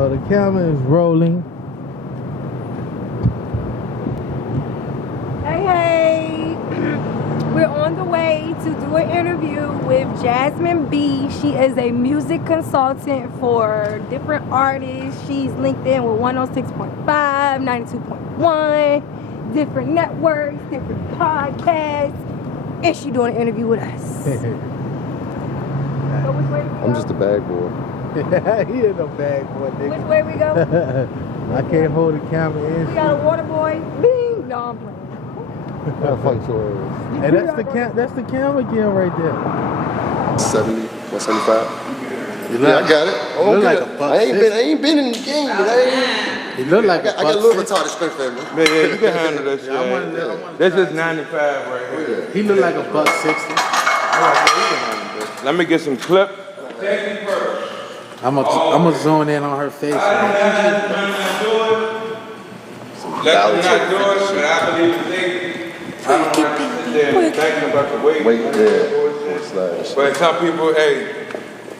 So the camera is rolling. Hey, we're on the way to do an interview with Jasmyn B. She is a music consultant for different artists. She's linked in with 106.5, 92.1, different networks, different podcasts, and she's doing an interview with us. So which way do we go? I'm just a bag boy. He ain't no bag boy, nigga. Which way we go? I can't hold the camera in. We got a water boy. Bing! No, I'm playing. Fuck your Hey, that's the camera gear right there. 70, 175. Yeah, I got it. You look like a buck I ain't been in the game, but He look like I got a little retarded strength family. Yeah, you can handle this shit. This is 95 right here. He look like a buck 60. Let me get some clip. I'm gonna zone in on her face. Let them not do it, but I believe in thinking about the weight. But some people, hey,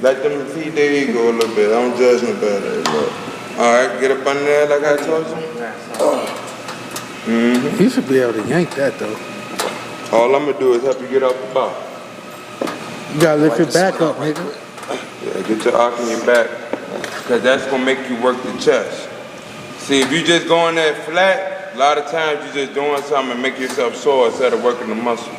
let them feed their ego a little bit. I don't judge nobody. All right, get up under there like I told you. You should be able to yank that though. All I'm gonna do is help you get off the bar. You gotta lift your back up, nigga. Yeah, get your arc in your back, because that's gonna make you work the chest. See, if you just going there flat, a lot of times you're just doing something and make yourself sore instead of working the muscle.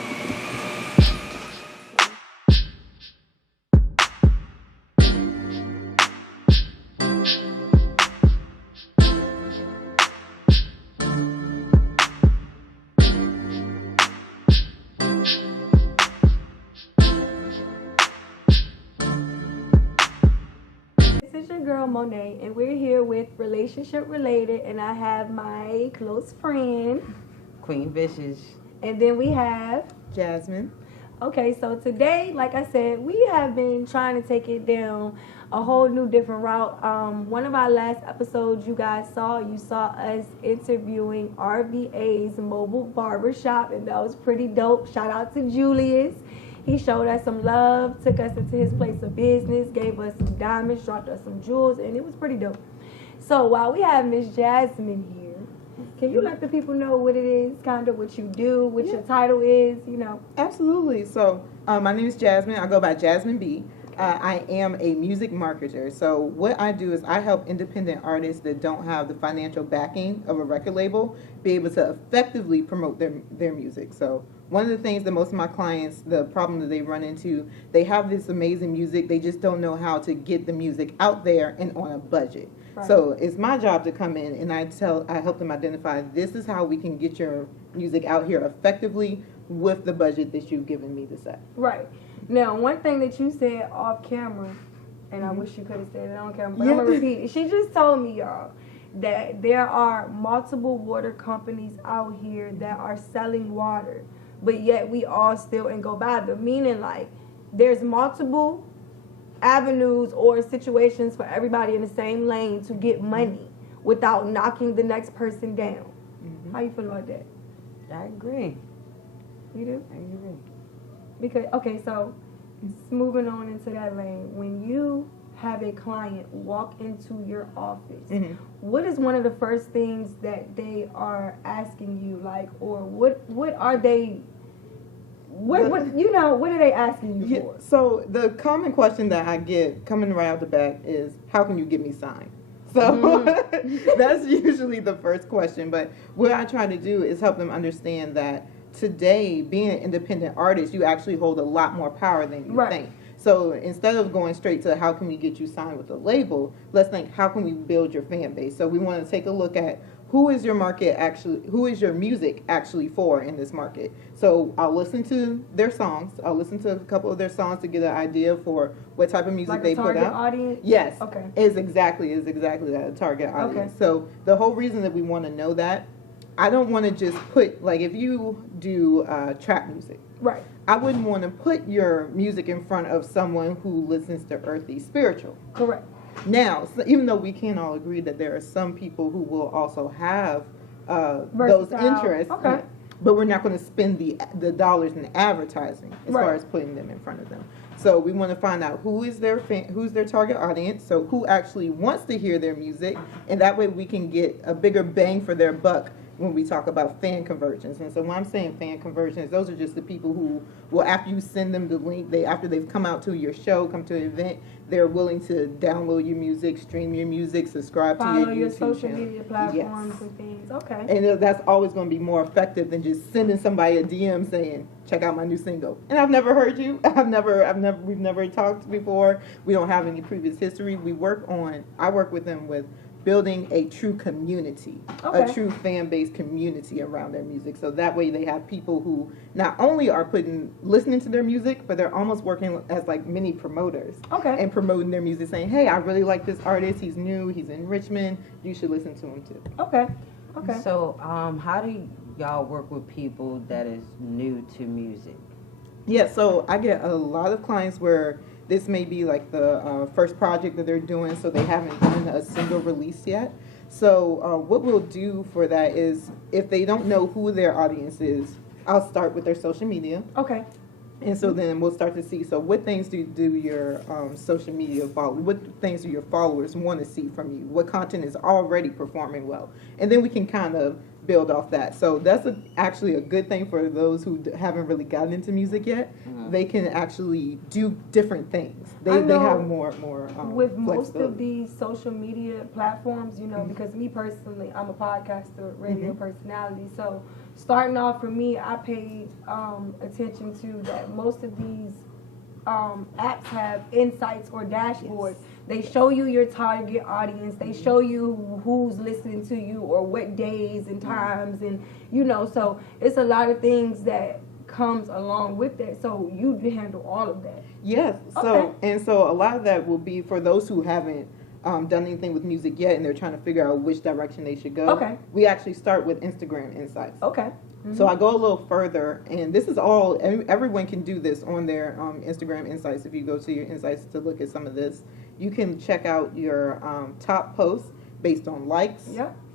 Monet, and we're here with Relationship Related, and I have my close friend Queen Vicious, and then we have Jasmyn. Okay, so today, like I said, we have been trying to take it down a whole new different route. One of our last episodes you guys saw, you saw us interviewing RVA's mobile barbershop, and that was pretty dope. Shout out to Julius. He showed us some love, took us into his place of business, gave us some diamonds, dropped us some jewels, and it was pretty dope. So while we have Miss Jasmyn here, can you let the people know what it is, kind of what you do, what your title is, you know? Absolutely. So my name is Jasmyn. I go by Jasmyn B. I am a music marketer. So what I do is I help independent artists that don't have the financial backing of a record label be able to effectively promote their music. So one of the things that most of my clients, the problem that they run into, they have this amazing music, they just don't know how to get the music out there and on a budget. Right. So it's my job to come in and I help them identify, this is how we can get your music out here effectively with the budget that you've given me to set. Right. Now, one thing that you said off camera, and I wish you could have said it on camera, but I'm going to repeat it. She just told me, y'all, that there are multiple water companies out here that are selling water, but yet we all still and go by them. Meaning, like, there's multiple avenues or situations for everybody in the same lane to get money without knocking the next person down. How you feel about that? I agree. You do? I agree. Because, okay, so moving on into that lane, when you have a client walk into your office, what is one of the first things that they are asking you, like, or what are they, what are they asking you for? So the common question that I get coming right out the back is, how can you get me signed? So that's usually the first question. But what I try to do is help them understand that today, being an independent artist, you actually hold a lot more power than you think. So instead of going straight to how can we get you signed with a label, let's think, how can we build your fan base? So we want to take a look at who is your music actually for in this market. So I'll listen to their songs. I'll listen to a couple of their songs to get an idea for what type of music they put out. Audience? Yes. Okay. Is exactly that, a target audience. Okay. So the whole reason that we want to know that, I don't want to just put, like, if you do trap music, right? I wouldn't want to put your music in front of someone who listens to earthy spiritual. Correct. Now, so even though we can all agree that there are some people who will also have those interests, but we're not going to spend the dollars in advertising as far as putting them in front of them. So we want to find out who is their who's their target audience, so who actually wants to hear their music, and that way we can get a bigger bang for their buck when we talk about fan conversions. And so when I'm saying fan conversions, those are just the people who will, after you send them the link, after they've come out to your show, come to an event, they're willing to download your music, stream your music, subscribe to your YouTube your social channel. media platforms and things. Okay. And that's always going to be more effective than just sending somebody a DM saying, check out my new single. And I've never heard you. We've never talked before. We don't have any previous history. I work with them with building a true community, Okay. a true fan-based community around their music. So that way they have people who not only are listening to their music, but they're almost working as like mini promoters. Okay. And promoting their music, saying, hey, I really like this artist. He's new. He's in Richmond. You should listen to him too. Okay. Okay. So, how do y'all work with people that is new to music? Yeah, so I get a lot of clients where this may be like the first project that they're doing, so they haven't done a single release yet. So what we'll do for that is, if they don't know who their audience is, I'll start with their social media. Okay. And so then we'll start to see, so what things do your social media followers, what things do your followers want to see from you? What content is already performing well? And then we can kind of build off that. So that's actually a good thing for those who haven't really gotten into music yet. Mm-hmm. They can actually do different things. They I know have more with most of flexibility. these social media platforms, you know, because me personally, I'm a podcaster, radio personality. So starting off for me, I paid attention to that most of these apps have insights or dashboards. They show you your target audience. They show you who's listening to you or what days and times, and you know, so it's a lot of things that comes along with that. So you handle all of that. Yes. So a lot of that will be for those who haven't done anything with music yet, and they're trying to figure out which direction they should go. Okay. We actually start with Instagram Insights. Okay. So I go a little further, and this is all, everyone can do this on their Instagram Insights. If you go to your Insights to look at some of this, you can check out your top posts based on likes,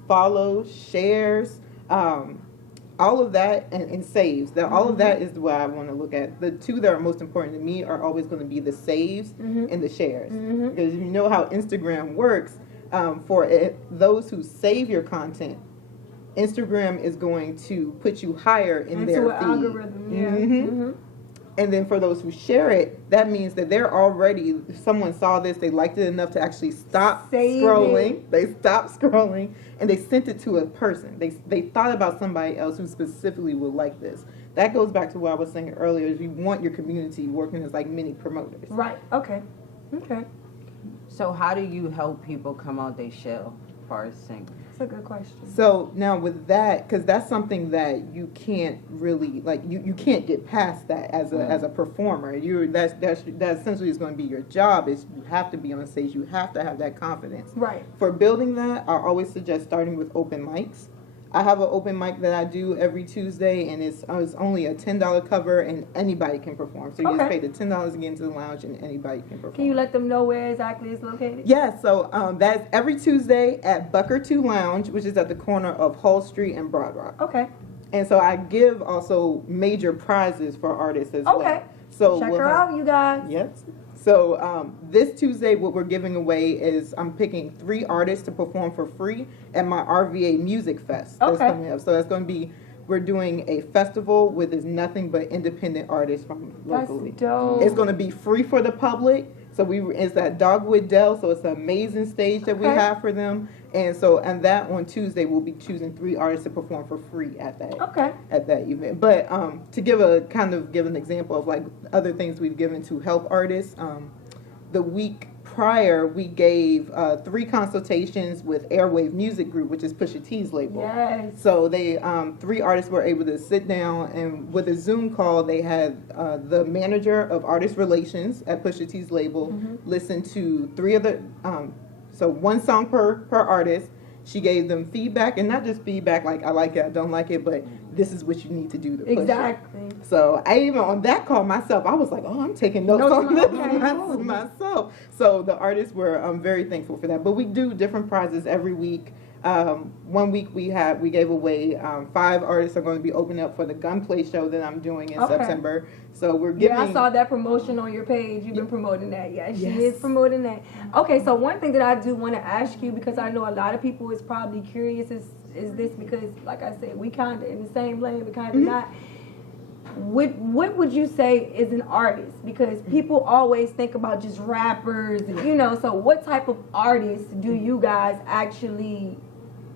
follows, shares, all of that, and saves. All of that is what I want to look at. The two that are most important to me are always going to be the saves and the shares. Because you know how Instagram works, those who save your content, Instagram is going to put you higher in their feed. Algorithm, And then for those who share it, that means that they're already, someone saw this, they liked it enough to actually stop scrolling. They stopped scrolling, and they sent it to a person. They thought about somebody else who specifically would like this. That goes back to what I was saying earlier, is you want your community working as like mini promoters. Right. Okay. Okay. So how do you help people come out their shell as far as singing? That's a good question. So now with that, because that's something that you can't really, like, you can't get past that as a performer. That essentially is going to be your job. Is you have to be on stage. You have to have that confidence. Right. For building that, I always suggest starting with open mics. I have an open mic that I do every Tuesday, and it's only a $10 cover, and anybody can perform. So you just pay the $10 to get into the lounge, and anybody can perform. Can you let them know where exactly it's located? Yeah, so that's every Tuesday at Bucker 2 Lounge, which is at the corner of Hull Street and Broad Rock. Okay. And so I give also major prizes for artists as well. Okay. So Check her out, you guys. Yes. So this Tuesday, what we're giving away is I'm picking 3 artists to perform for free at my RVA Music Fest that's coming up. So that's going to be, we're doing a festival with nothing but independent artists from locally. That's dope. It's going to be free for the public. So it's at Dogwood Dell, so it's an amazing stage that we have for them. And that on Tuesday, we'll be choosing 3 artists to perform for free at that event. But to give an example of like other things we've given to help artists, the week prior we gave 3 consultations with Airwave Music Group, which is Pusha T's label. Yes. So they 3 artists were able to sit down, and with a Zoom call, they had the manager of artist relations at Pusha T's label listen to 3 of the so 1 song per artist. She gave them feedback, and not just feedback like I like it, I don't like it, but this is what you need to do to push it. So I even on that call myself, I was like, oh, I'm taking notes on this myself. So the artists were very thankful for that. But we do different prizes every week. 1 week we gave away 5 artists are going to be opening up for the Gunplay show that I'm doing in September. So we're giving. Yeah, I saw that promotion on your page. You've been promoting that. Yeah, she Yes. is promoting that. Okay, so one thing that I do want to ask you, because I know a lot of people is probably curious, is this because, like I said, we kind of in the same lane, but kind of not. What would you say is an artist? Because people always think about just rappers, you know. So what type of artists do you guys actually,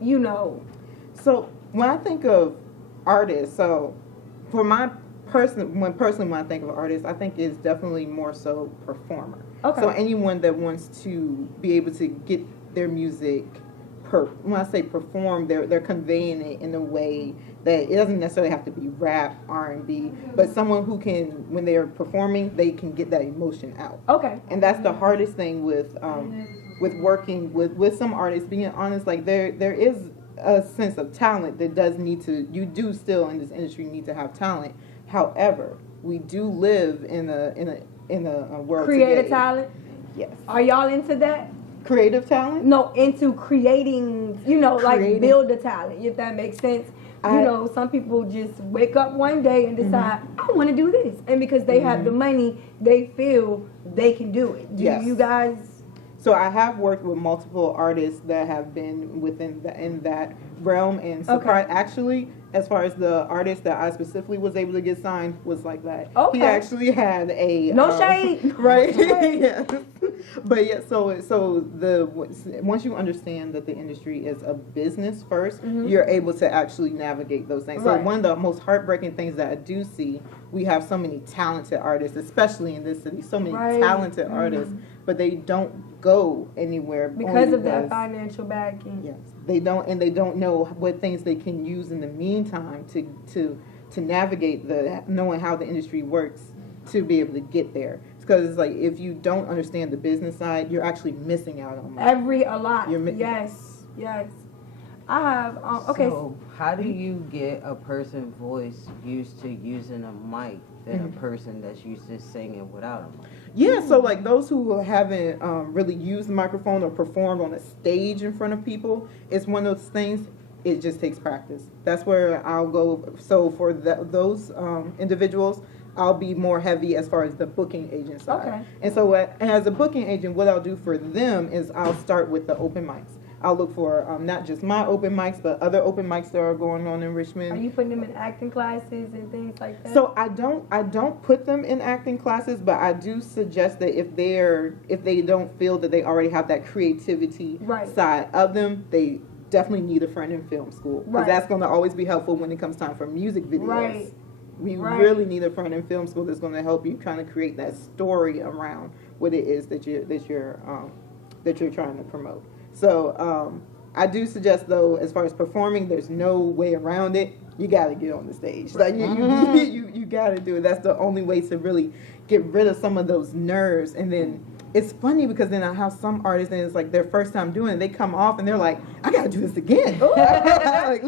you know? So when I think of artists, so for my when I think of artists, I think it's definitely more so performer. Okay. So anyone that wants to be able to get their music, when I say perform, they're conveying it in a way that it doesn't necessarily have to be rap, R&B, but someone who can, when they're performing, they can get that emotion out. Okay. And that's the hardest thing with working with some artists. Being honest, like there is a sense of talent that does need to. You do still in this industry need to have talent. However, we do live in a world Creative today. talent. Yes. Are y'all into that? Creative talent? No, into creating, you know, like build the talent, if that makes sense. You know, some people just wake up one day and decide, I want to do this. And because they have the money, they feel they can do it. Do you guys? So I have worked with multiple artists that have been in that realm, and actually, as far as the artist that I specifically was able to get signed was like that. Okay. He actually had a No shade. right? No shade. Yes. But yeah, so once you understand that the industry is a business 1st, you're able to actually navigate those things. So one of the most heartbreaking things that I do see, we have so many talented artists, especially in this city, so many talented artists, but they don't go anywhere because of that financial backing. Yes, they don't, and they don't know what things they can use in the meantime to navigate knowing how the industry works to be able to get there. Because it's like if you don't understand the business side, you're actually missing out on money. A lot. Yes. I have. Okay. So how do you get a person's voice used to using a mic than a person that's used to singing without a mic? Yeah, so like those who haven't really used the microphone or performed on a stage in front of people, it's one of those things. It just takes practice. That's where I'll go. So for those individuals, I'll be more heavy as far as the booking agent side. Okay. And so as a booking agent, what I'll do for them is I'll start with the open mics. I'll look for not just my open mics, but other open mics that are going on in Richmond. Are you putting them in acting classes and things like that? So I don't put them in acting classes, but I do suggest that if they don't feel that they already have that creativity side of them, they definitely need a friend in film school, because that's going to always be helpful when it comes time for music videos. Right. We really need a friend in film school that's going to help you kind of create that story around what it is that you're trying to promote. So I do suggest, though, as far as performing, there's no way around it. You got to get on the stage. Like you got to do it. That's the only way to really get rid of some of those nerves. And then it's funny because then I have some artists and it's like their first time doing it. They come off and they're like, I got to do this again. That's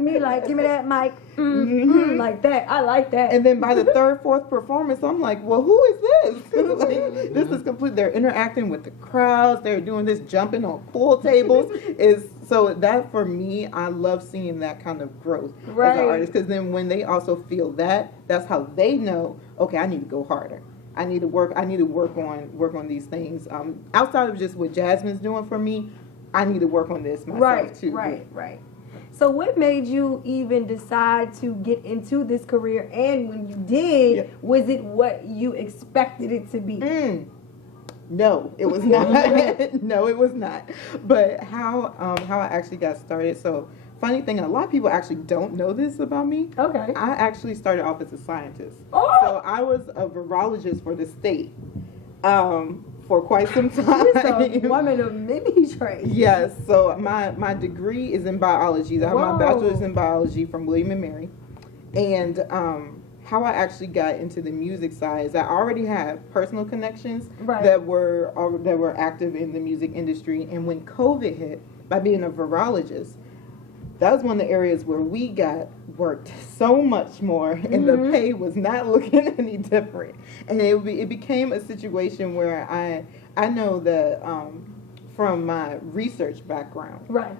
me. Like, give me that mic. Like that. I like that. And then by the third, fourth performance, I'm like, well, who is this? Like, this is complete. They're interacting with the crowds. They're doing this, jumping on pool tables. So that, for me, I love seeing that kind of growth as an artist, because then when they also feel that, that's how they know, okay, I need to go harder. I need to work on these things. Outside of just what Jasmyn's doing for me, I need to work on this myself too. Right. So what made you even decide to get into this career? And when you did, was it what you expected it to be? No, it was not. No, it was not. But how I actually got started. So funny thing, a lot of people actually don't know this about me. Okay. I actually started off as a scientist. Oh! So I was a virologist for the state for quite some time. You're a woman of many traits. Yes. So my degree is in biology. I have my bachelor's in biology from William and Mary. And how I actually got into the music side is I already had personal connections that were active in the music industry. And when COVID hit, by being a virologist, that was one of the areas where we got worked so much more, and the pay was not looking any different. And it became a situation where I know that from my research background. Right.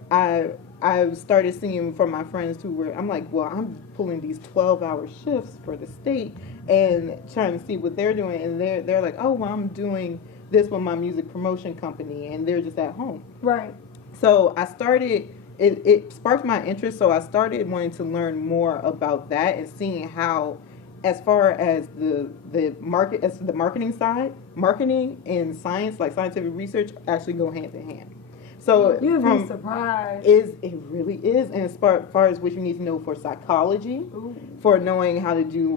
I started seeing from my friends who were, I'm like, well, I'm pulling these 12-hour shifts for the state and trying to see what they're doing, and they're like, oh, well, I'm doing this with my music promotion company, and they're just at home. Right. So I started, it sparked my interest, so I started wanting to learn more about that and seeing how, as far as the marketing side, marketing and science, like scientific research, actually go hand in hand. So You'd be surprised. It really is, and as far as what you need to know for psychology, for knowing how to do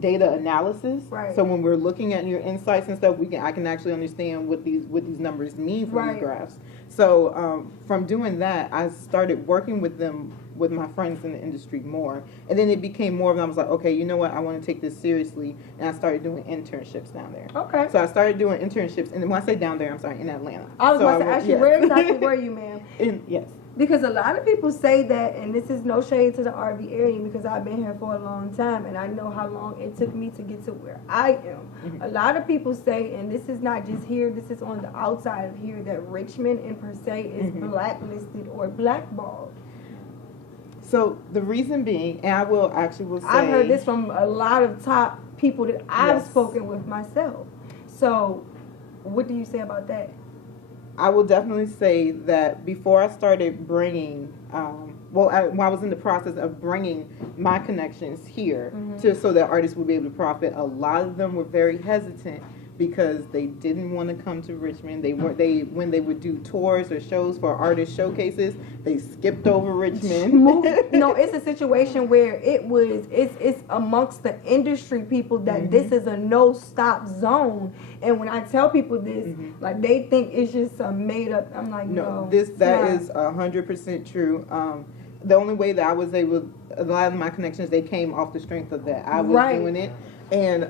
data analysis. Right. So when we're looking at your insights and stuff, I can actually understand what these numbers mean for Right. these graphs. So from doing that, I started working with my friends in the industry more, and then it became more of them. I was like, okay, you know what? I want to take this seriously, and I started doing internships down there. Okay. So I started doing internships, and when I say down there, I'm sorry, in Atlanta. I was So about to ask you, where exactly were you, ma'am? Yes. Because a lot of people say that, and this is no shade to the RV area because I've been here for a long time and I know how long it took me to get to where I am. Mm-hmm. A lot of people say, and this is not just here, this is on the outside of here, that Richmond in per se is Mm-hmm. blacklisted or blackballed. So the reason being, and I will say, I've heard this from a lot of top people that I've Yes. spoken with myself. So what do you say about that? I will definitely say that before I started bringing, when I was in the process of bringing my connections here, so that artists would be able to profit, a lot of them were very hesitant because they didn't want to come to Richmond. When they would do tours or shows for artist showcases, they skipped over Richmond. No, it's a situation where it's amongst the industry people that this is a no-stop zone. And when I tell people this, like they think it's just a made up. I'm like, no, that is 100% true. The only way that I was able, a lot of my connections, they came off the strength of that. I was doing it, and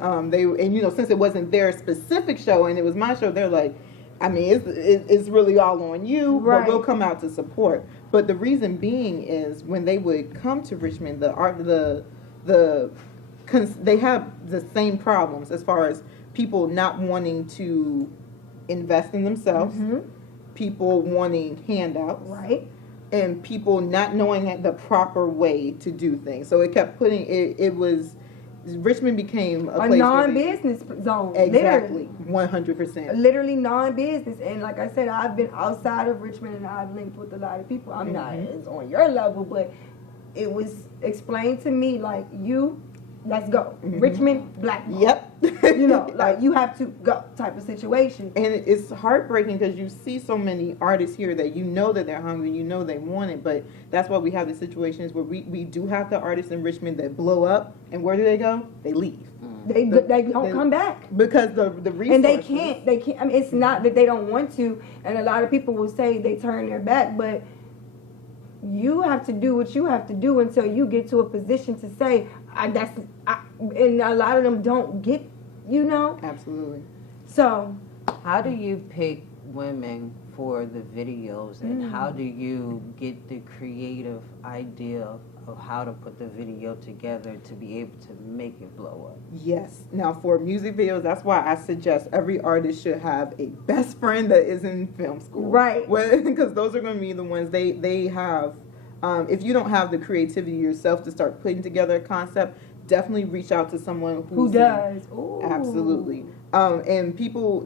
since it wasn't their specific show and it was my show, they're like, I mean, it's really all on you, but we'll come out to support. But the reason being is when they would come to Richmond, they have the same problems as far as people not wanting to invest in themselves, people wanting handouts, right, and people not knowing the proper way to do things. So it kept putting Richmond became a place non-business zone. Exactly, 100%. Literally non-business. And like I said, I've been outside of Richmond and I've linked with a lot of people. I'm not as on your level, but it was explained to me like, let's go. Richmond, black. Yep. You have to go type of situation. And it's heartbreaking because you see so many artists here that you know that they're hungry, you know they want it, but that's why we have the situations where we do have the artists in Richmond that blow up, and where do they go? They leave. They don't come back. Because the resources. And they can't. I mean, it's not that they don't want to, and a lot of people will say they turn their back, but you have to do what you have to do until you get to a position to say, and a lot of them don't get, Absolutely. So, how do you pick women for the videos, and how do you get the creative idea of how to put the video together to be able to make it blow up? Yes. Now for music videos, that's why I suggest every artist should have a best friend that is in film school. Right. Because those are going to be the ones they have. If you don't have the creativity yourself to start putting together a concept, definitely reach out to someone who does. Ooh. Absolutely. And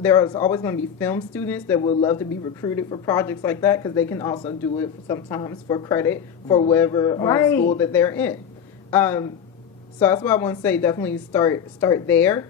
there's always going to be film students that would love to be recruited for projects like that, because they can also do it sometimes for credit for whatever school that they're in. So that's why I want to say definitely start there.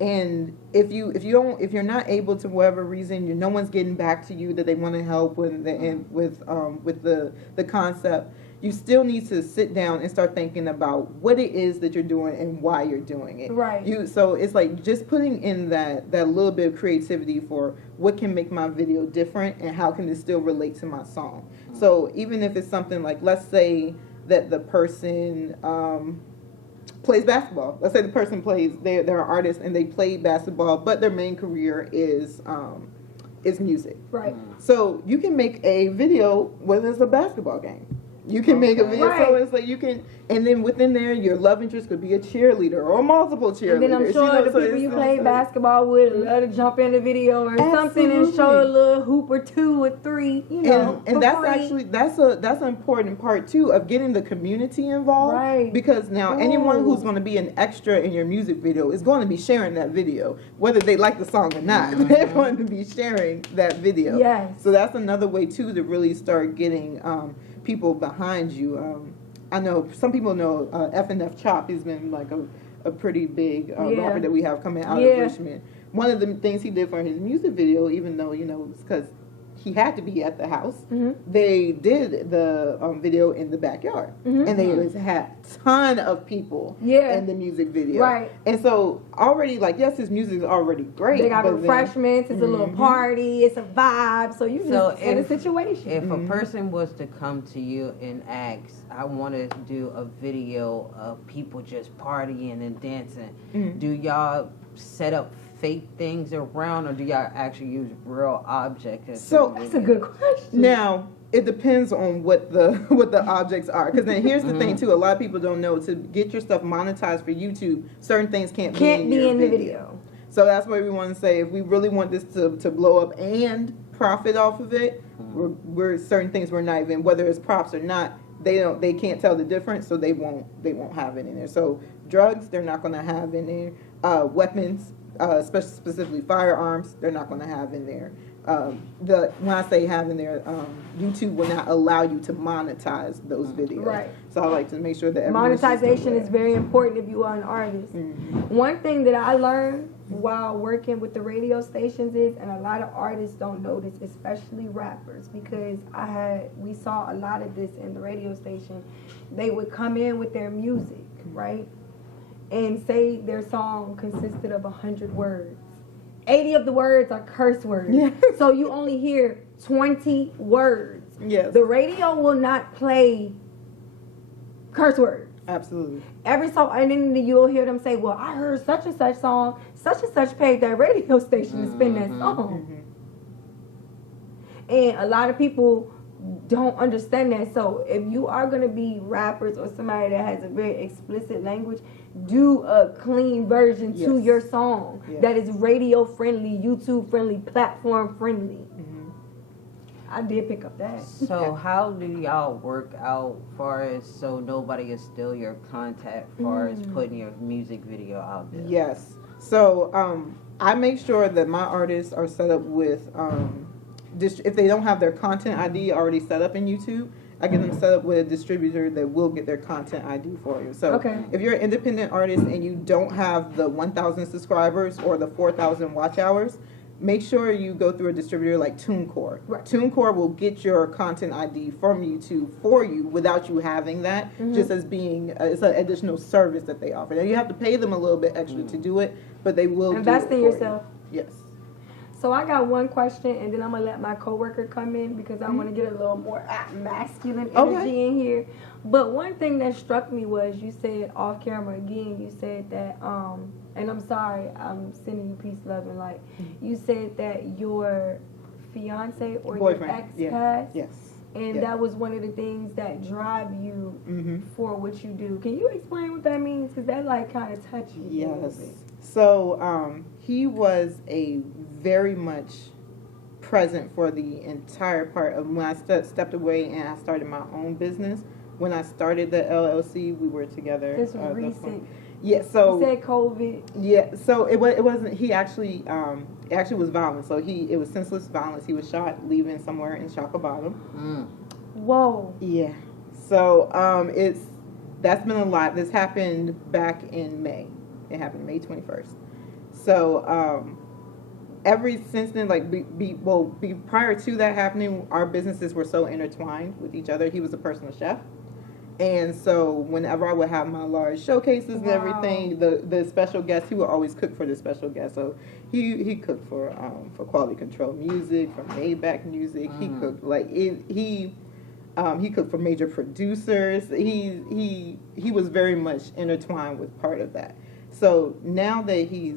And if you're not able to, for whatever reason, no one's getting back to you that they want to help with the concept, you still need to sit down and start thinking about what it is that you're doing and why you're doing it. Right. So it's like just putting in that little bit of creativity for what can make my video different and how can it still relate to my song. So even if it's something like, let's say that the person plays basketball. Let's say the person they're an artist and they play basketball, but their main career is music. Right. So you can make a video when there's a basketball game. You can make a Okay. video, so Right. it's like you can, and then within there, your love interest could be a cheerleader or multiple cheerleaders. And then I'm sure the so people it's- you play basketball with love to jump in the video or something and show a Absolutely. little hoop or 2 or 3, you know. And for that's free. actually that's an important part too of getting the community involved, Right. because now anyone who's going to be an extra in your music video is going to be sharing that video, whether they like the song or not. They're going to be sharing that video. Yes. So that's another way too to really start getting people behind you. I know some people know F&F Chop. He's been like a pretty big Yeah. rapper that we have coming out Yeah. of Richmond. One of the things he did for his music video, even though it's because he had to be at the house, they did the video in the backyard, and they had a ton of people in the music video. Right. And so already, like, yes, his music is already great. They got but then- refreshments, it's a little party, it's a vibe, so you just So in a if- situation. If a person was to come to you and ask, I want to do a video of people just partying and dancing, do y'all set up fake things around, or do y'all actually use real objects? So- That's a good question. Now, it depends on what the what the objects are. Because then here's the thing too: a lot of people don't know, to get your stuff monetized for YouTube, certain things can't be in your the video. So that's why we want to say, if we really want this to blow up and profit off of it, we're certain things we're not even, whether it's props or not, they can't tell the difference, so they won't have it in there. So drugs, they're not going to have in there. Weapons, specifically firearms, they're not going to have in there. When I say have in there, YouTube will not allow you to monetize those videos. Right. So I like to make sure that everyone's Monetization aware. is very important if you are an artist. One thing that I learned while working with the radio stations is, and a lot of artists don't know this, especially rappers, because we saw a lot of this in the radio station. They would come in with their music, right? And say their song consisted of 100 words. 80 of the words are curse words. Yeah. So you only hear 20 words. Yes. The radio will not play curse words. Absolutely. Every song, and then you'll hear them say, well, I heard such and such song, such and such paid that radio station to spin that song. And a lot of people don't understand that. So if you are going to be rappers or somebody that has a very explicit language, do a clean version to Yes. your song Yes. that is radio friendly, YouTube friendly, platform friendly. I did pick up that. So how do y'all work out far as so nobody is steal your contact far as putting your music video out there? Yes. So I make sure that my artists are set up with, if they don't have their content ID already set up in YouTube, I get them set up with a distributor that will get their content ID for you. So Okay. if you're an independent artist and you don't have the 1,000 subscribers or the 4,000 watch hours, make sure you go through a distributor like TuneCore. Right. TuneCore will get your content ID from YouTube for you without you having that, just as being, it's an additional service that they offer. Now you have to pay them a little bit extra to do it, but they will Invest do it in for yourself. You. Yes. So I got one question, and then I'm gonna let my coworker come in because I want to get a little more masculine energy Okay. in here. But one thing that struck me was you said off camera again. You said that, and I'm sorry, I'm sending you peace, love, and light. You said that your fiance or Boyfriend. your ex Yeah. passed, Yes. and Yeah. that was one of the things that drive you Mm-hmm. for what you do. Can you explain what that means? Because that like kind of touched me. a little Yes. bit. So he was a very much present for the entire part of when I stepped away and I started my own business. When I started the LLC, we were together. This at was that recent. point. Yeah. So You said COVID. yeah. So it wasn't. He actually it actually was violent. So it was senseless violence. He was shot leaving somewhere in Shaka Bottom. Whoa. Yeah. So that's been a lot. This happened back in May. It happened May 21st. So ever since then, like prior to that happening, our businesses were so intertwined with each other. He was a personal chef. And so whenever I would have my large showcases and everything, the special guests, he would always cook for the special guests. So he cooked for Quality Control Music, for Maybach Music. He cooked he cooked for major producers. He was very much intertwined with part of that. So now that he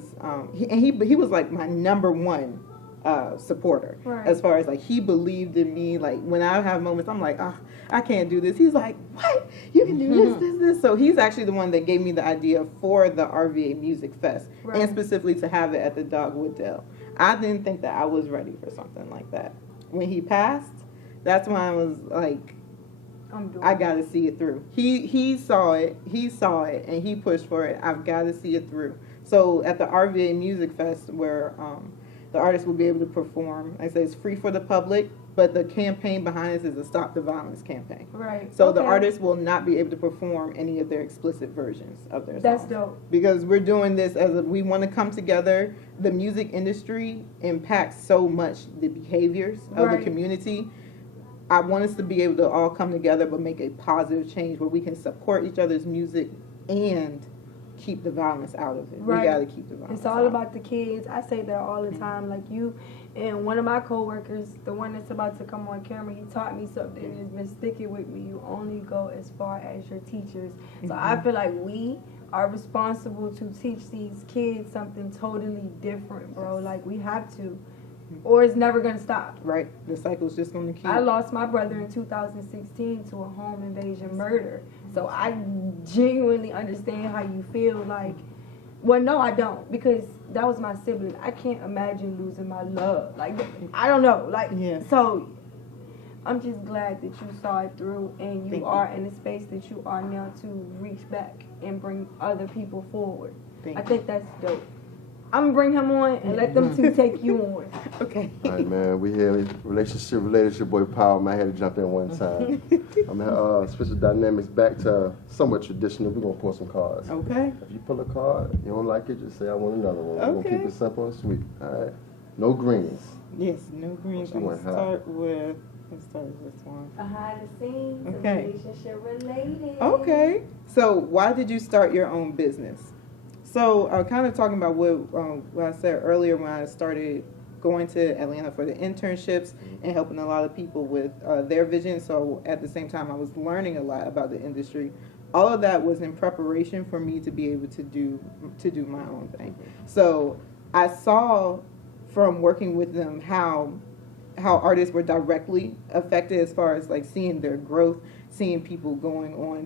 was like my number one supporter. Right. As far as like he believed in me. Like when I have moments, I'm like, oh, I can't do this. He's like, what? You can do this. So he's actually the one that gave me the idea for the RVA Music Fest, Right. and specifically to have it at the Dogwood Dell. I didn't think that I was ready for something like that. When he passed, that's when I was like, I gotta see it through. He saw it, and he pushed for it. I've got to see it through. So at the RVA Music Fest, where the artists will be able to perform, like I say it's free for the public, but the campaign behind this is a Stop the Violence campaign. Right. So the Okay. artists will not be able to perform any of their explicit versions of their songs. That's dope. Because we're doing this we want to come together. The music industry impacts so much the behaviors of Right. the community. I want us to be able to all come together but make a positive change where we can support each other's music and keep the violence out of it. Right. We got to keep the violence It's all out. about the kids. I say that all the time. Like you and one of my coworkers, the one that's about to come on camera, he taught me something and it's been sticking with me. You only go as far as your teachers. So I feel like we are responsible to teach these kids something totally different, bro. Like we have to. Or it's never gonna stop. Right. The cycle's just going to keep. I lost my brother in 2016 to a home invasion murder. So I genuinely understand how you feel. Like, well, no, I don't, because that was my sibling. I can't imagine losing my love. Like, I don't know. Like, Yeah. so I'm just glad that you saw it through and Thank you you. are in the space that you are now to reach back and bring other people forward. Thank I you. think that's dope. I'm gonna bring him on and let them two take you on. Okay. All right, man. We here relationship related. It's your boy Power. Man, I had to jump in one time. I'm gonna switch the dynamics back to somewhat traditional. We're gonna pull some cards. Okay. If you pull a card, you don't like it, just say I want another one. We're Okay. gonna keep it simple and sweet. All right. No greens. Yes, no greens. She I'm going went to high. start with, let's start with this one. Behind the scenes, Okay. relationship related. Okay. So why did you start your own business? So kind of talking about what I said earlier when I started going to Atlanta for the internships and helping a lot of people with their vision. So at the same time, I was learning a lot about the industry. All of that was in preparation for me to be able to do my own thing. So I saw from working with them how artists were directly affected as far as like seeing their growth, seeing people going on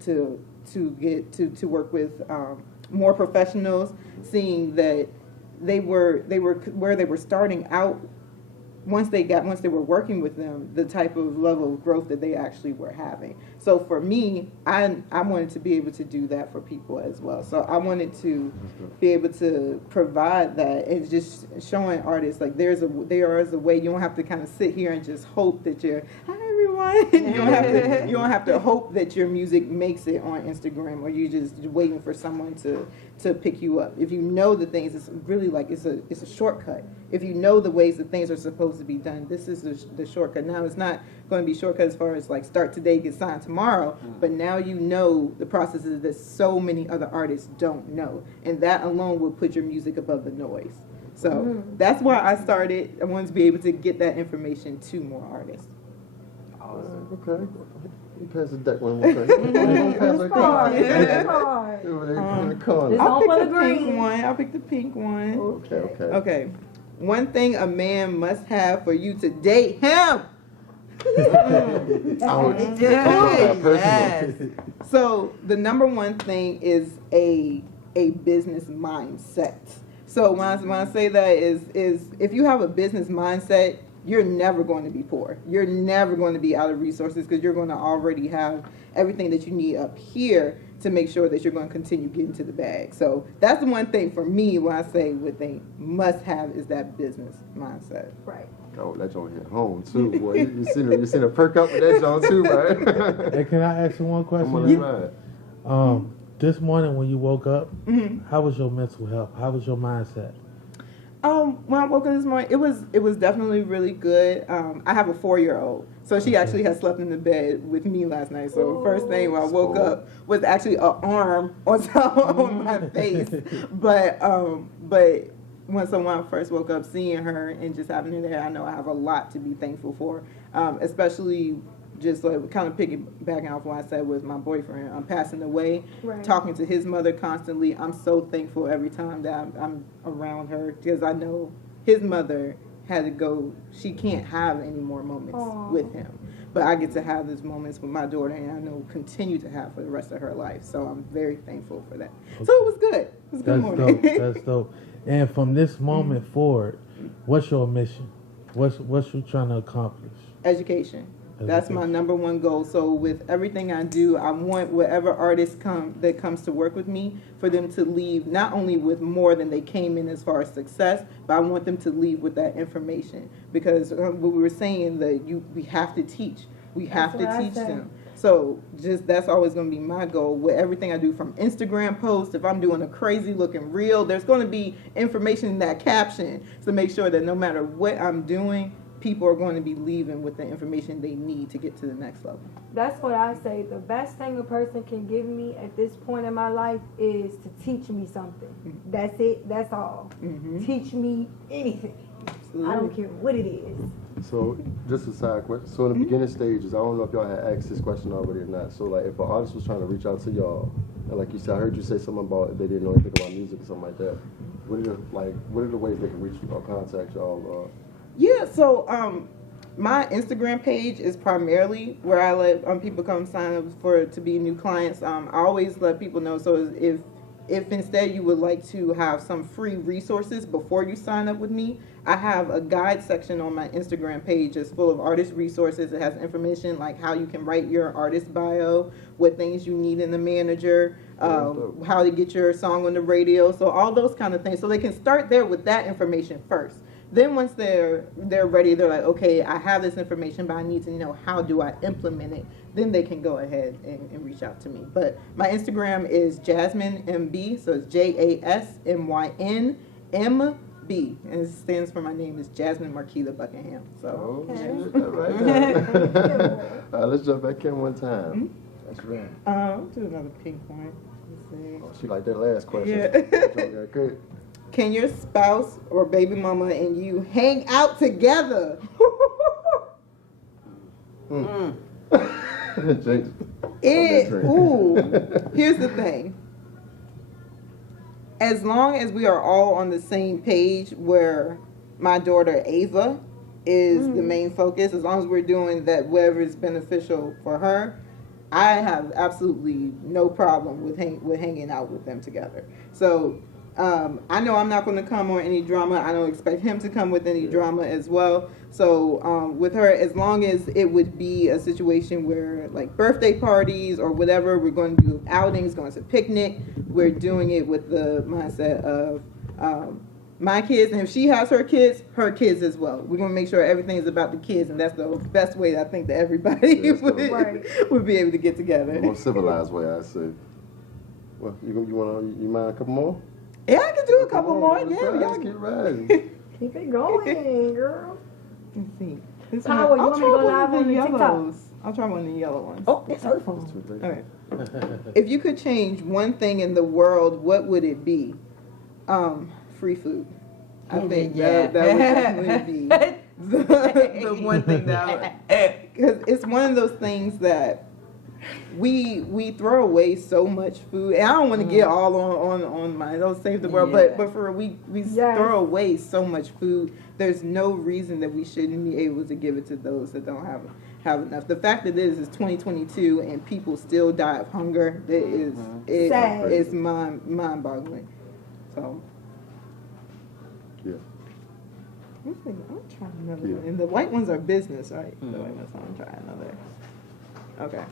to work with more professionals, seeing that they were where they were starting out. Once they were working with them, the type of level of growth that they actually were having. So for me, I wanted to be able to do that for people as well. So I wanted to be able to provide that and just showing artists like there is a way. You don't have to kind of sit here and just hope that you're hi everyone. You don't have to hope that your music makes it on Instagram or you're just waiting for someone to pick you up. If you know the things, it's really like it's a shortcut. If you know the ways that things are supposed to be done, this is the shortcut. Now, it's not going to be shortcut as far as like start today, get signed tomorrow, but now you know the processes that so many other artists don't know. And that alone will put your music above the noise. So that's why I started. I wanted to be able to get that information to more artists. Okay. You pass the deck one more time. Pass the card. It's hard. Over there in the corner. This- I'll Don't pick pull the a green. pink one. I'll pick the pink one. Okay. Okay. One thing a man must have for you to date him. Ouch. Yes. Personal. So the number one thing is a business mindset. So when I say that is if you have a business mindset, you're never going to be poor. You're never going to be out of resources because you're going to already have everything that you need up here to make sure that you're going to continue getting to the bag. So that's the one thing for me when I say what they must have is that business mindset. Right. Oh, that joint hit home too, boy. You seen a perk up with that joint too, right? Hey, can I ask you one question? Come on, man. This morning when you woke up, how was your mental health? How was your mindset? When I woke up this morning, it was definitely really good. I have a 4-year-old, so she actually had slept in the bed with me last night. So first thing when I woke up was actually an arm on my face. But when I first woke up, seeing her and just having her there, I know I have a lot to be thankful for, especially just like kind of piggybacking off what I said with my boyfriend passing away, talking to his mother constantly. I'm so thankful every time that I'm around her because I know his mother had to go. She can't have any more moments Aw. with him. But I get to have these moments with my daughter, and I know continue to have for the rest of her life. So I'm very thankful for that. So it was good. It was a good That's morning. dope. That's dope. And from this moment forward, what's your mission? What's you trying to accomplish? Education. That's my number one goal. So with everything I do, I want whatever artist that comes to work with me, for them to leave not only with more than they came in as far as success, but I want them to leave with that information. Because what we were saying, that we have to teach. We have to teach them. So that's always going to be my goal with everything I do, from Instagram posts. If I'm doing a crazy looking reel, there's going to be information in that caption to make sure that no matter what I'm doing, people are going to be leaving with the information they need to get to the next level. That's what I say. The best thing a person can give me at this point in my life is to teach me something. Mm-hmm. That's it. That's all. Mm-hmm. Teach me anything. Absolutely. I don't care what it is. So, just a side question. So, in the beginning stages, I don't know if y'all had asked this question already or not. So, like, if an artist was trying to reach out to y'all, and like you said, I heard you say something about if they didn't know anything about music or something like that. What are the ways they can reach or contact y'all? Yeah, so my Instagram page is primarily where I let people come sign up to be new clients. I always let people know. So if instead you would like to have some free resources before you sign up with me, I have a guide section on my Instagram page. It's full of artist resources. It has information like how you can write your artist bio, what things you need in a manager, how to get your song on the radio, so all those kind of things. So they can start there with that information first. Then once they're ready, they're like, okay, I have this information, but I need to know how do I implement it. Then they can go ahead and reach out to me. But my Instagram is Jasmyn MB, so it's JasmynMB, and it stands for my name is Jasmyn Marquita Buckingham. So All right, let's jump back in one time. That's right. I'll do another pink one. Let's see. Oh, she like that last question. Yeah. Good. Can your spouse or baby mama and you hang out together? Jinx. Here's the thing. As long as we are all on the same page, where my daughter Ava is the main focus, as long as we're doing that, whatever is beneficial for her, I have absolutely no problem with hanging out with them together. So I know I'm not going to come on any drama. I don't expect him to come with any drama as well. So with her, as long as it would be a situation where, like, birthday parties or whatever, we're going to do outings, going to picnic, we're doing it with the mindset of my kids, and if she has her kids as well. We're going to make sure everything is about the kids, and that's the best way that I think that everybody would be able to get together. The most civilized way, I say. Well, you mind a couple more? Yeah, I can do a couple more. Yeah, y'all keep riding. Keep it going, girl. Let's see. This Power, one, you want me to go live on the TikTok? yellows. I'll try one of the yellow ones. Oh, it's her phone. Okay. If you could change one thing in the world, what would it be? Free food. I think that would definitely be the one thing that because it's one of those things that we throw away so much food, and I don't want to get all on my don't save the world, but for we throw away so much food. There's no reason that we shouldn't be able to give it to those that don't have enough. The fact that it is 2022 and people still die of hunger, it's mind-boggling. So yeah. I'm trying another one. And the white ones are business, right? The white ones. I'm trying another. Okay.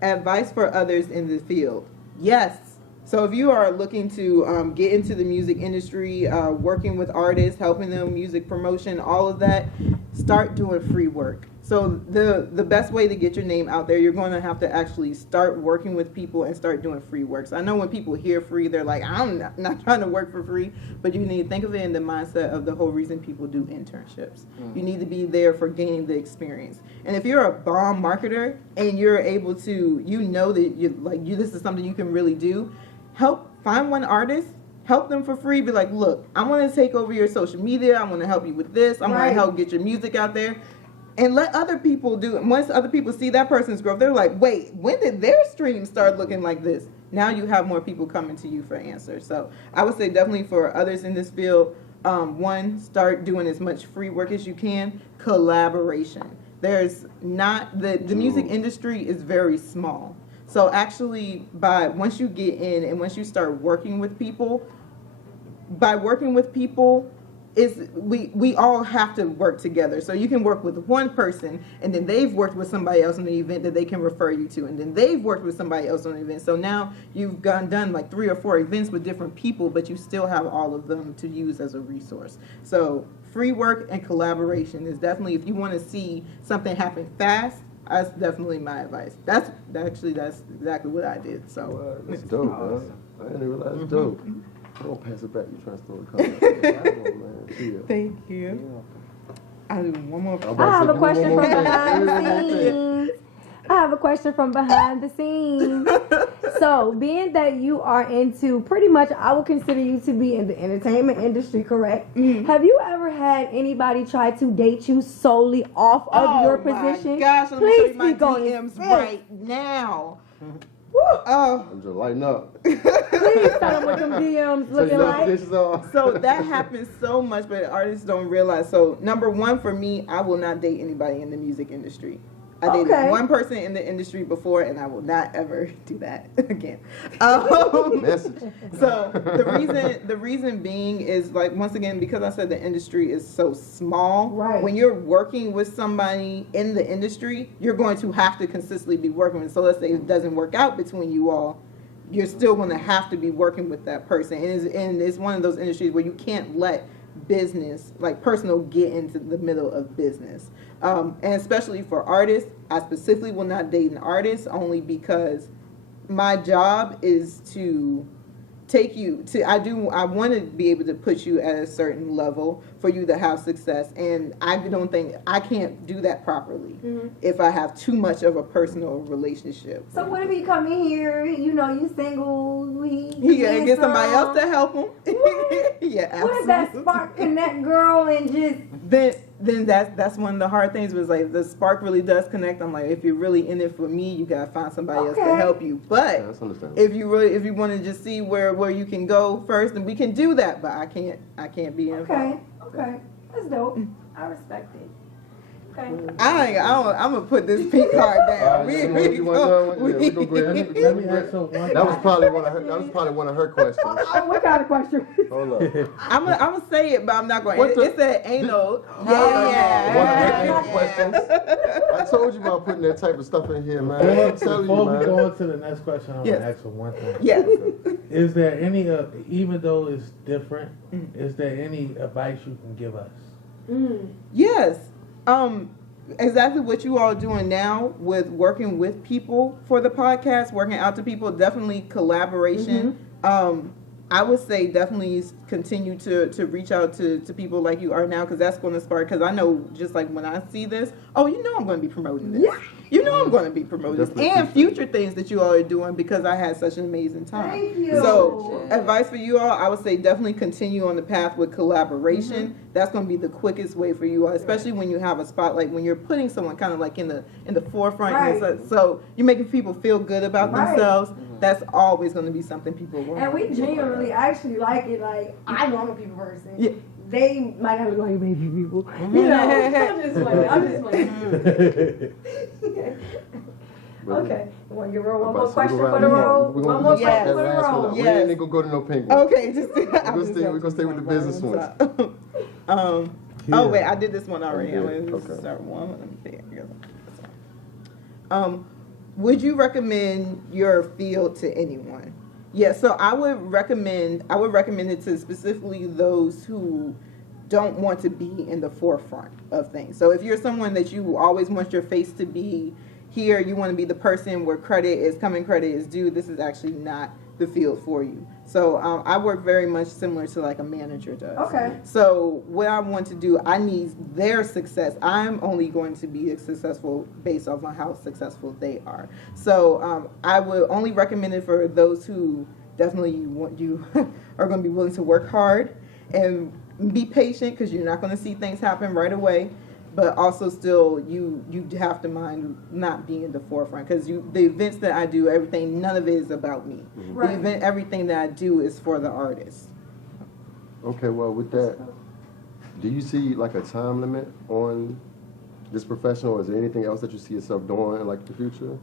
Advice for others in the field. Yes. So if you are looking to get into the music industry, working with artists, helping them, music promotion, all of that, start doing free work. So the best way to get your name out there, you're going to have to actually start working with people and start doing free work. So I know when people hear free, they're like, I'm not trying to work for free. But you need to think of it in the mindset of the whole reason people do internships. You need to be there for gaining the experience. And if you're a bomb marketer and you're able to, that this is something you can really do, find one artist, help them for free. Be like, look, I want to take over your social media. I want to help you with this. I'm going to help get your music out there. And let other people do it. Once other people see that person's growth, they're like, wait, when did their streams start looking like this? Now you have more people coming to you for answers. So I would say definitely for others in this field, One, start doing as much free work as you can. Collaboration. There's not the music industry is very small. So actually, once you get in and once you start working with people, by working with people, we all have to work together. So you can work with one person, and then they've worked with somebody else on the event that they can refer you to, and then they've worked with somebody else on the event. So now you've done like 3 or 4 events with different people, but you still have all of them to use as a resource. So free work and collaboration is definitely, if you want to see something happen fast, that's definitely my advice. That's exactly what I did. So That's dope, man. I didn't realize that's dope. I'm gonna pass it back. You trying to throw the Thank you. I'll do one more. I have a question from behind the scenes. I have a question from behind the scenes. So, being that you are into pretty much, I would consider you to be in the entertainment industry, correct? Mm-hmm. Have you ever had anybody try to date you solely off of your position? Oh my gosh, let me show you my DMs right now. Oh, I'm just lighting up. Please tell them what them DMs looking like. So that happens so much, but artists don't realize. So number one for me, I will not date anybody in the music industry. I dated one person in the industry before, and I will not ever do that again. Message. So the reason being is, like, once again, because I said the industry is so small. Right. When you're working with somebody in the industry, you're going to have to consistently be working with. So let's say it doesn't work out between you all, you're still going to have to be working with that person. And it's one of those industries where you can't let business, like personal, get into the middle of business. And especially for artists, I specifically will not date an artist, only because my job is to take you to, I want to be able to put you at a certain level for you to have success, and I can't do that properly if I have too much of a personal relationship. So what if he come in here, you know, you single, he gotta get somebody else to help him. Yeah, absolutely. What if that spark connect, girl, and just then that's one of the hard things, was like, the spark really does connect. I'm like, if you're really in it for me, you gotta find somebody else to help you. But that's understandable. if you want to just see where you can go first, then we can do that. But I can't be involved. Okay, that's dope. I respect it. Okay. I'm gonna put this pink card down. We gonna go ahead. Let me ask her one. That was probably one of her questions. What kind of question? Hold up. I'm gonna say it, but I'm not going. It said anal. Yeah. Questions. I told you about putting that type of stuff in here, man. Before we go on to the next question, I'm gonna ask her one thing. Yeah. Is there any, even though it's different, is there any advice you can give us? Yes. Exactly what you all are doing now with working with people for the podcast, working out to people, definitely collaboration. I would say definitely continue to reach out to people like you are now, because that's going to spark, because I know, just like when I see this, I'm going to be promoting this. Yeah. You know I'm going to be promoting this. And future things that you all are doing, because I had such an amazing time. Thank you. So advice for you all, I would say definitely continue on the path with collaboration. That's going to be the quickest way for you all, especially when you have a spotlight, when you're putting someone kind of like in the forefront. Right. So you're making people feel good about themselves. That's always going to be something people want. And we genuinely actually like it. Like, I know I'm a people person. Yeah. They might not look like baby people. You know, I'm just playing. Okay. You want to give her one more question for the road? One more question for the road. We ain't gonna go to no pink one. Okay, we're gonna stay with the business ones. Oh wait, I did this one already. I'm gonna start one. Let me see. Would you recommend your field to anyone? Yeah, so I would recommend it to specifically those who don't want to be in the forefront of things. So if you're someone that you always want your face to be here, you want to be the person where credit is coming, credit is due, this is actually not the field for you. So I work very much similar to like a manager does. Okay. So what I want to do, I need their success. I'm only going to be successful based off on how successful they are. So I would only recommend it for those who definitely you are going to be willing to work hard and be patient, because you're not going to see things happen right away. But also still, you have to mind not being in the forefront, because the events that I do, everything, none of it is about me. The event, everything that I do is for the artist. Okay, well, with that, do you see like a time limit on this profession, or is there anything else that you see yourself doing in like the future?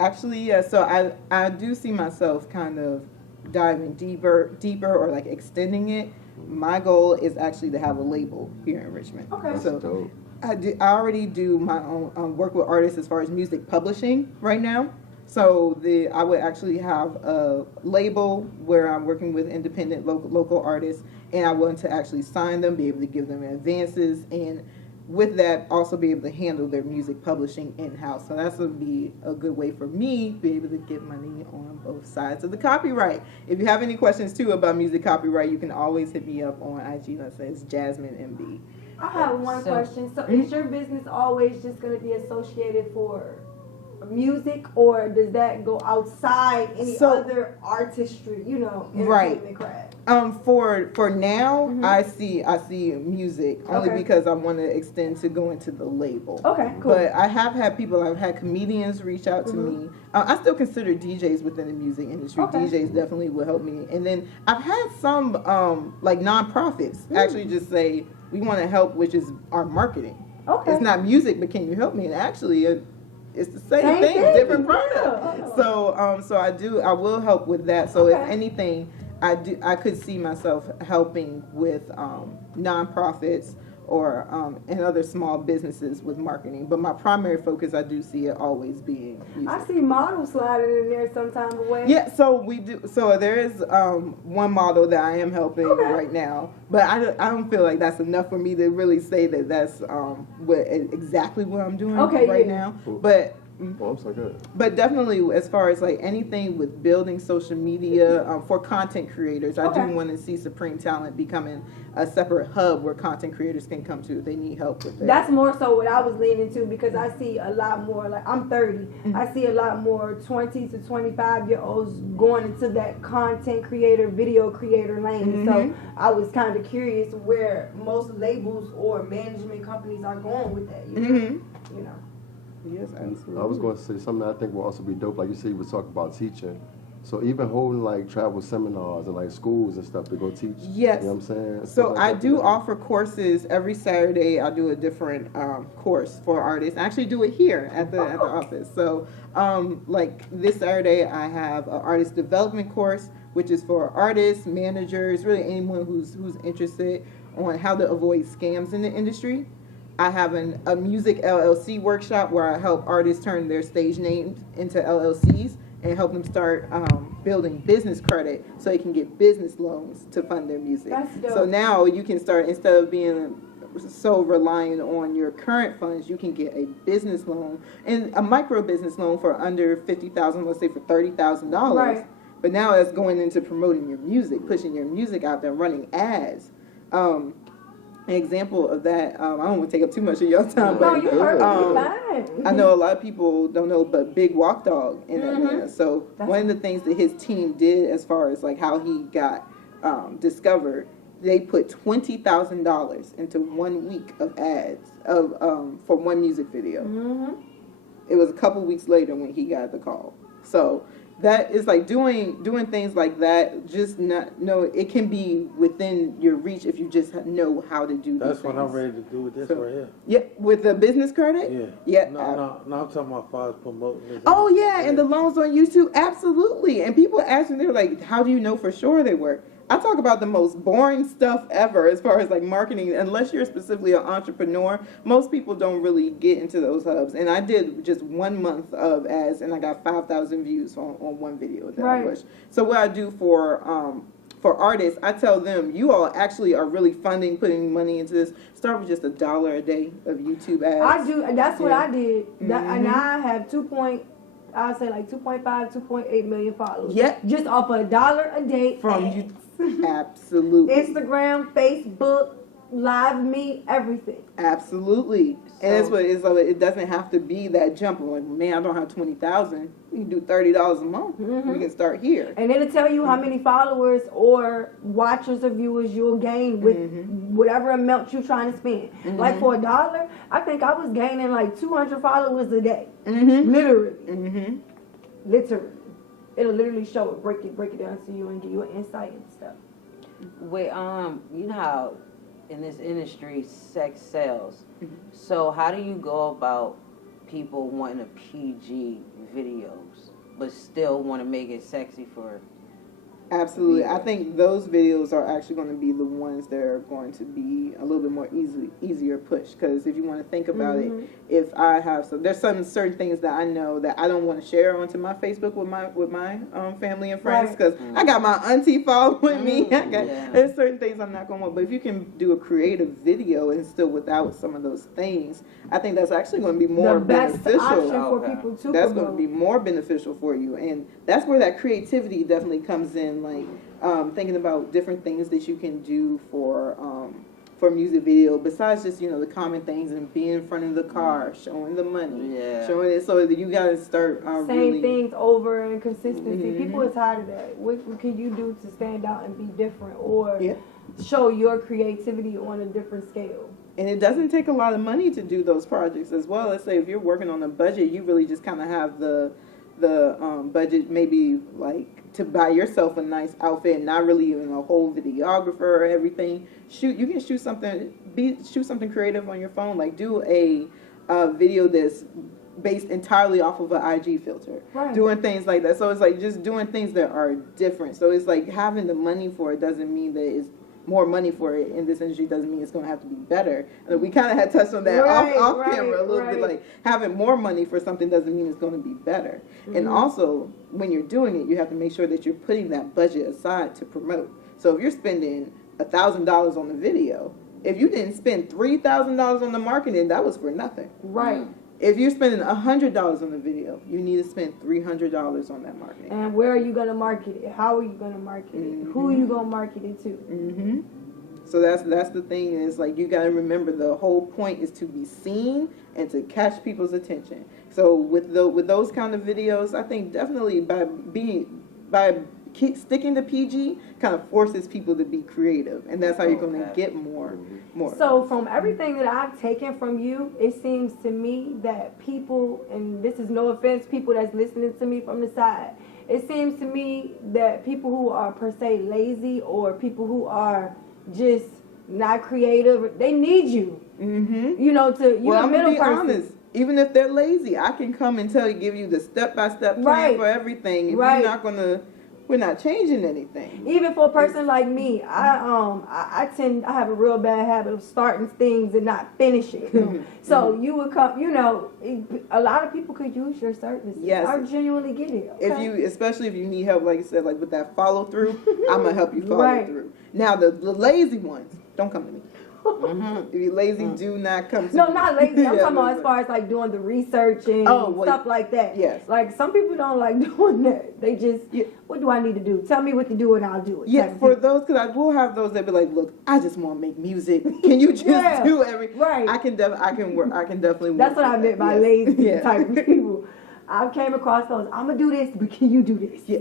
Actually, yeah. So I do see myself kind of diving deeper, or like extending it. My goal is actually to have a label here in Richmond. Okay. That's So dope. I already do my own work with artists as far as music publishing right now. So I would actually have a label where I'm working with independent local artists, and I want to actually sign them, be able to give them advances, and with that also be able to handle their music publishing in-house. So that's going to be a good way for me to be able to get money on both sides of the copyright. If you have any questions too about music copyright, you can always hit me up on IG. Let's say it's Jasmyn MB. I have one question. So is your business always just going to be associated for music, or does that go outside any other artistry, entertainment craft? For now, I see music only because I want to extend to go into the label. Okay, cool. But I have had people, I've had comedians reach out to me. I still consider DJs within the music industry. Okay. DJs definitely will help me. And then I've had some like nonprofits actually just say, we want to help, which is our marketing. Okay. It's not music, but can you help me? And actually, it's the same thing, different product. Yeah. So I will help with that. So Okay. if anything, I could see myself helping with nonprofits or and other small businesses with marketing. But my primary focus, I do see it always being music. I see models sliding in there sometime away. Yeah, so we do. So there is one model that I am helping right now, but I don't feel like that's enough for me to really say that that's exactly what I'm doing right now. But Oh, I'm so good. But definitely, as far as like anything with building social media for content creators, I do want to see Supreme Talent becoming a separate hub where content creators can come to if they need help with that. That's more so what I was leaning to, because I see a lot more, like I'm 30, I see a lot more 20 to 25-year-olds going into that content creator, video creator lane. So I was kind of curious where most labels or management companies are going with that. You know. Yes, absolutely. I was going to say something that I think will also be dope. Like you said, you was talking about teaching. So even holding like travel seminars and like schools and stuff to go teach. Yes. You know what I'm saying? So like I that, do offer courses every Saturday. I do a different course for artists. I actually do it here at the office. So like this Saturday, I have an artist development course, which is for artists, managers, really anyone who's interested on how to avoid scams in the industry. I have a music LLC workshop where I help artists turn their stage names into LLCs and help them start building business credit so they can get business loans to fund their music. That's dope. So now you can start, instead of being so reliant on your current funds, you can get a business loan and a micro business loan for under $50,000, let's say for $30,000. Right. But now that's going into promoting your music, pushing your music out there, running ads. An example of that, I don't want to take up too much of your time, No, but you perfectly fine. I know a lot of people don't know, but Big Walk Dog in Atlanta. So one of the things that his team did, as far as like how he got discovered, they put $20,000 into 1 week of ads for one music video. It was a couple weeks later when he got the call. So that is like doing things like that. Just it can be within your reach if you just know how to do. That's these what things. I'm ready to do with this right here. Yeah, with the business credit. Yeah. No, I'm talking about far as promoting this. Oh yeah, and the loans on YouTube, absolutely. And people ask me, they're like, "How do you know for sure they work?" I talk about the most boring stuff ever as far as like marketing. Unless you're specifically an entrepreneur, most people don't really get into those hubs. And I did just 1 month of ads, and I got 5,000 views on one video that I pushed. So what I do for artists, I tell them, you all actually are really putting money into this. Start with just $1 a day of YouTube ads. I do. That's what I did. And I have 2.5, 2.8 million followers. Yep. Just off $1 a day from ads. you. Absolutely. Instagram, Facebook, Live Me, everything. Absolutely. And that's what it is. It doesn't have to be that jump. Like, man, I don't have 20,000. You can do $30 a month. We can start here. And it'll tell you how many followers or watchers or viewers you'll gain with whatever amount you're trying to spend. Like for $1, I think I was gaining like 200 followers a day. Literally. Literally. It'll literally show it, break it down to you and give you an insight and stuff. Wait, you know how in this industry sex sells. So how do you go about people wanting a PG videos, but still want to make it sexy for? Absolutely. I think those videos are actually going to be the ones that are going to be a little bit more easier push. Because if you want to think about it, if I have there's some certain things that I know that I don't want to share onto my Facebook with my family and friends, because I got my auntie following me. There's certain things I'm not going to want. But if you can do a creative video and still without some of those things, I think that's actually going to be more beneficial. Option for people to that's going to be more beneficial for you, and that's where that creativity definitely comes in. Like thinking about different things that you can do for music video besides just the common things and being in front of the car, showing the money, showing it, so that you got to start same things over and consistency. People are tired of that. What can you do to stand out and be different or show your creativity on a different scale? And it doesn't take a lot of money to do those projects as well. Let's say if you're working on a budget, you really just kind of have the budget maybe like to buy yourself a nice outfit and not really even a whole videographer or everything. You can shoot something creative on your phone, like do a video that's based entirely off of an IG filter, doing things like that. So it's like just doing things that are different. So it's like having the money for it doesn't mean that it's more money for it in this industry doesn't mean it's going to have to be better. And we kind of had touched on that off camera a little bit, like having more money for something doesn't mean it's going to be better. And also, when you're doing it, you have to make sure that you're putting that budget aside to promote. So if you're spending $1,000 on the video, if you didn't spend $3,000 on the marketing, that was for nothing. If you're spending $100 on the video, you need to spend $300 on that marketing. And where are you going to market it? How are you going to market it? Who are you going to market it to? So that's the thing, is like you got to remember the whole point is to be seen and to catch people's attention. So with those kind of videos, I think definitely by sticking to PG kind of forces people to be creative, and that's how you're going to get more. So from everything that I've taken from you, it seems to me that people, and this is no offense, people that's listening to me from the side, it seems to me that people who are per se lazy or people who are just not creative, they need you. You're a middle person. Honest. Even if they're lazy, I can come and give you the step-by-step plan for everything. If you're not we're not changing anything. Even for a person like me, I have a real bad habit of starting things and not finishing. So you would come, a lot of people could use your services. Yes, I genuinely get it. Okay? Especially if you need help, like you said, like with that follow through, I'm gonna help you follow through. Now the lazy ones, don't come to me. If you're lazy, do not come to me. No, not lazy. I'm talking about as far as like doing the research and stuff like that. Yes. Like some people don't like doing that. They just, what do I need to do? Tell me what to do and I'll do it. Yeah, for those, because I will have those that be like, look, I just want to make music. Can you just do everything? I can definitely work. That's what I meant by lazy type of people. I came across those. I'm gonna do this, but can you do this? Yeah.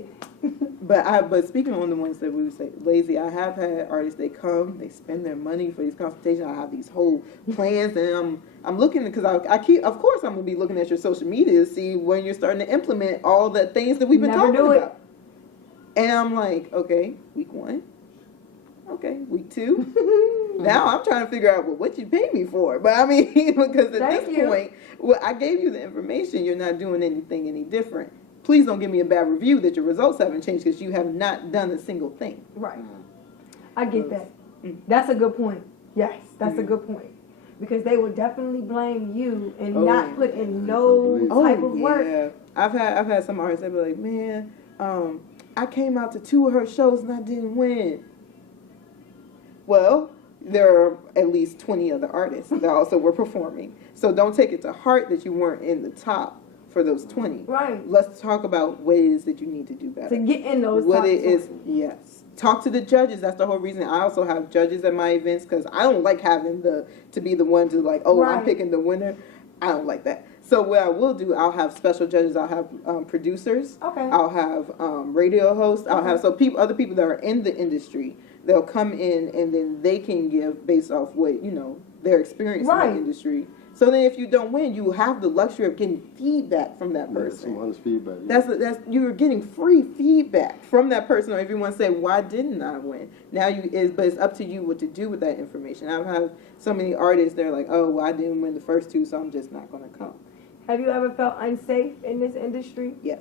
But speaking on the ones that we would say lazy, I have had artists, they come, they spend their money for these consultations. I have these whole plans, and I'm looking, because of course I'm gonna be looking at your social media to see when you're starting to implement all the things that we've been talking about. And I'm like, okay, week 1. Okay, week 2. Now I'm trying to figure out what you pay me for. But I mean, because at this point, I gave you the information. You're not doing anything any different. Please don't give me a bad review that your results haven't changed because you have not done a single thing. Right. I get that. That's a good point. Yes, that's a good point. Because they will definitely blame you and not put in no type of work. I've had some artists that be like, man, I came out to 2 of her shows and I didn't win. Well, there are at least 20 other artists that also were performing. So don't take it to heart that you weren't in the top for those 20. Right. Let's talk about what it is that you need to do better. To get in those what top it 20. is, yes. Talk to the judges. That's the whole reason. I also have judges at my events because I don't like having to be the one to like, I'm picking the winner. I don't like that. So what I will do, I'll have special judges. I'll have producers. Okay. I'll have radio hosts. I'll have other people that are in the industry. They'll come in and then they can give based off what their experience in the industry. So then if you don't win, you have the luxury of getting feedback from that person. Some honest feedback. Yeah. That's you're getting free feedback from that person. Or if you want to say, why didn't I win? Now but it's up to you what to do with that information. I've had so many artists, they're like, oh, well, I didn't win the first two, so I'm just not going to come. Have you ever felt unsafe in this industry? Yes.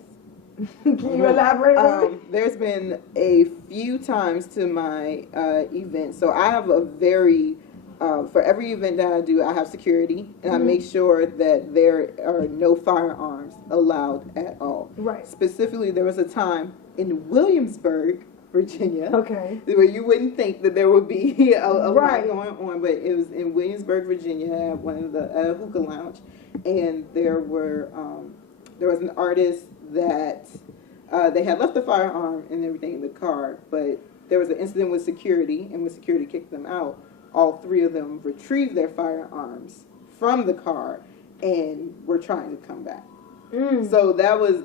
Can you elaborate on it? There's been a few times to my event. So I have a very, for every event that I do, I have security, and I make sure that there are no firearms allowed at all. Right. Specifically, there was a time in Williamsburg, Virginia, Okay. where you wouldn't think that there would be a Right. lot going on, but it was in Williamsburg, Virginia, at one of the hookah lounge, and there was an artist that they had left the firearm and everything in the car, but there was an incident with security, and when security kicked them out, all three of them retrieved their firearms from the car and were trying to come back. So that was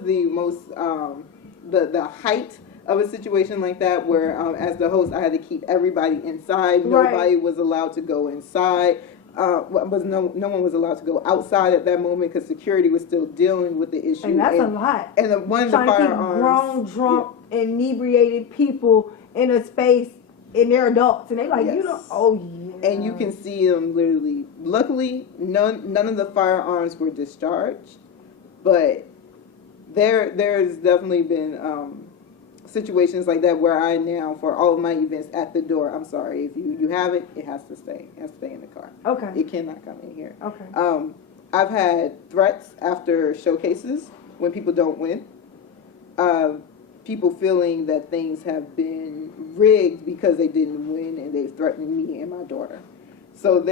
the most the height of a situation like that, where as the host I had to keep everybody inside. Nobody was allowed to go inside. No one was allowed to go outside at that moment because security was still dealing with the issue. And that's a lot. And one of the Trying to keep firearms, grown, drunk, inebriated people in a space, and they're adults, and they like, Yes. you know, oh yeah. and you can see them literally. Luckily, none of the firearms were discharged, but there's definitely been situations like that where I now, for all of my events at the door, I'm sorry, if you have it, it has to stay. It has to stay in the car. Okay. It cannot come in here. Okay. I've had threats after showcases when people don't win. People feeling that things have been rigged because they didn't win, and they've threatened me and my daughter. So and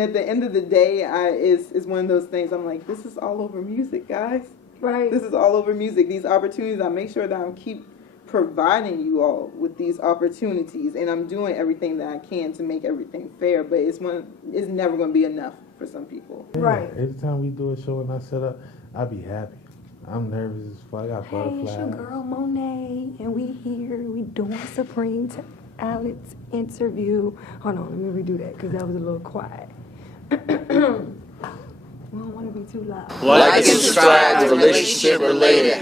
at the end of the day, it's one of those things. I'm like, this is all over music, guys. Right. This is all over music. These opportunities, I make sure that I keep providing you all with these opportunities, and I'm doing everything that I can to make everything fair. But it's never going to be enough for some people. Right. Every time we do a show and I set up, I be happy. I'm nervous as fuck. I got Hey, butterflies. it's your girl Monet, and we here. We doing Supreme to Alex interview. Hold on, let me redo that because that was a little quiet. We don't want to be too loud. Like and subscribe to Relationship Related.